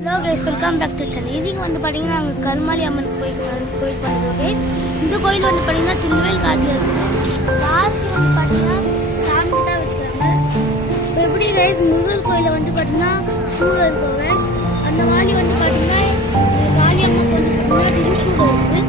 Hello guys, welcome back to channel. இதுக்கு வந்து பார்த்தீங்கன்னா நாங்கள் கருமாரி அம்மன் கோயில் பண்ணுறோம் கைஸ். இந்த கோயில் வந்து பார்த்தீங்கன்னா திருநெல்வேலி காட்டில் இருக்குது. காசு வந்து பார்த்தீங்கன்னா சாமி தான் வச்சுக்கிறாங்க. இப்போ எப்படி கைஸ் முதல் கோயிலில் வந்து பார்த்தீங்கன்னா சூழல் இருக்கும் கைஸ். அந்த மாதிரி வந்து பார்த்தீங்கன்னா காளி அம்மன் கோயில் முன்னாடி சூழல் இருக்குது.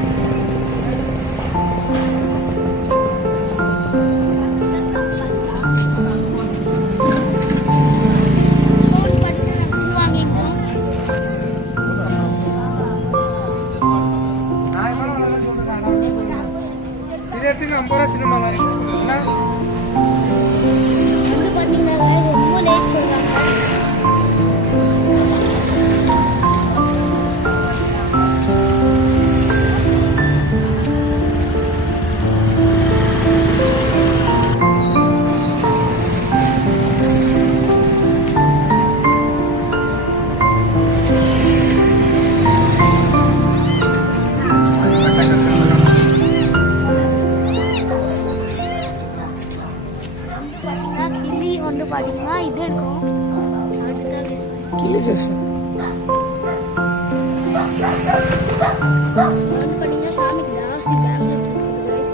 சின்ன மலை வந்து பார்த்தீங்கன்னா ரொம்ப லேட் சொல்கிறாங்க. கிளி வந்து பார்த்தீங்கன்னா இது இருக்கும். கிளி ஜூஸ் வந்து பார்த்தீங்கன்னா சாமிக்கு ஜாஸ்தி பேங்க்ஸ் இருக்குது கைஸ்.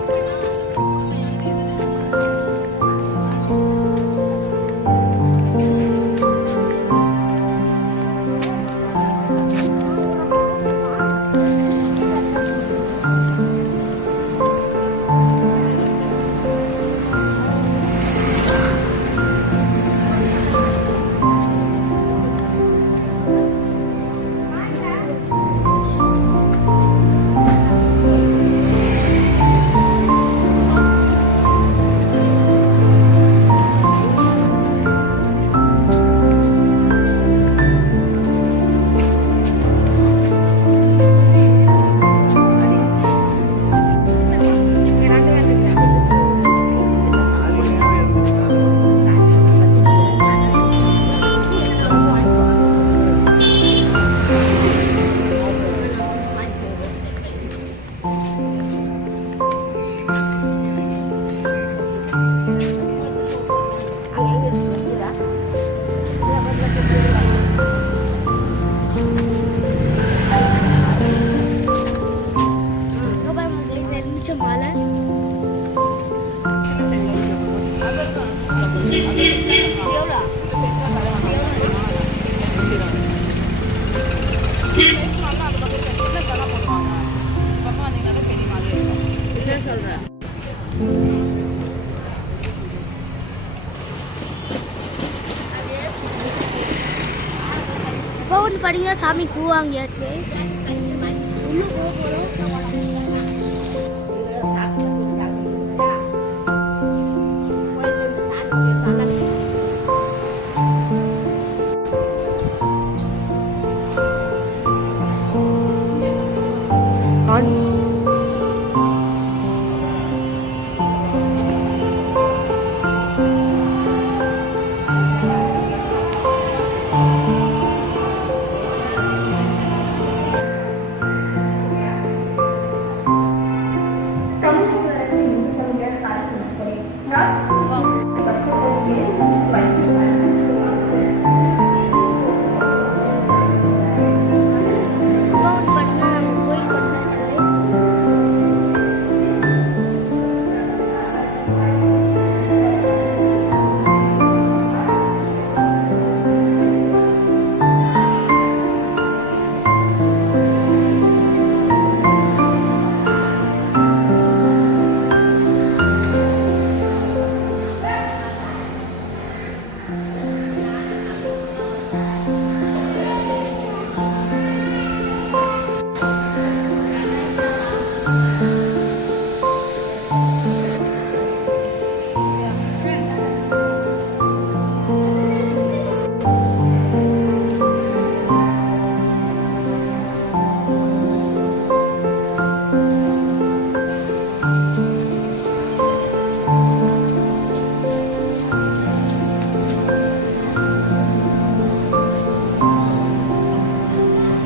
மலை சொல்றேன். இப்போ வந்து பார்த்தீங்கன்னா சாமி பூ வாங்கியாச்சு. இன்னும் போக போகிறோம்.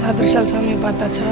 அதிர்ஷ்டால் சாமி பார்த்தாச்சா?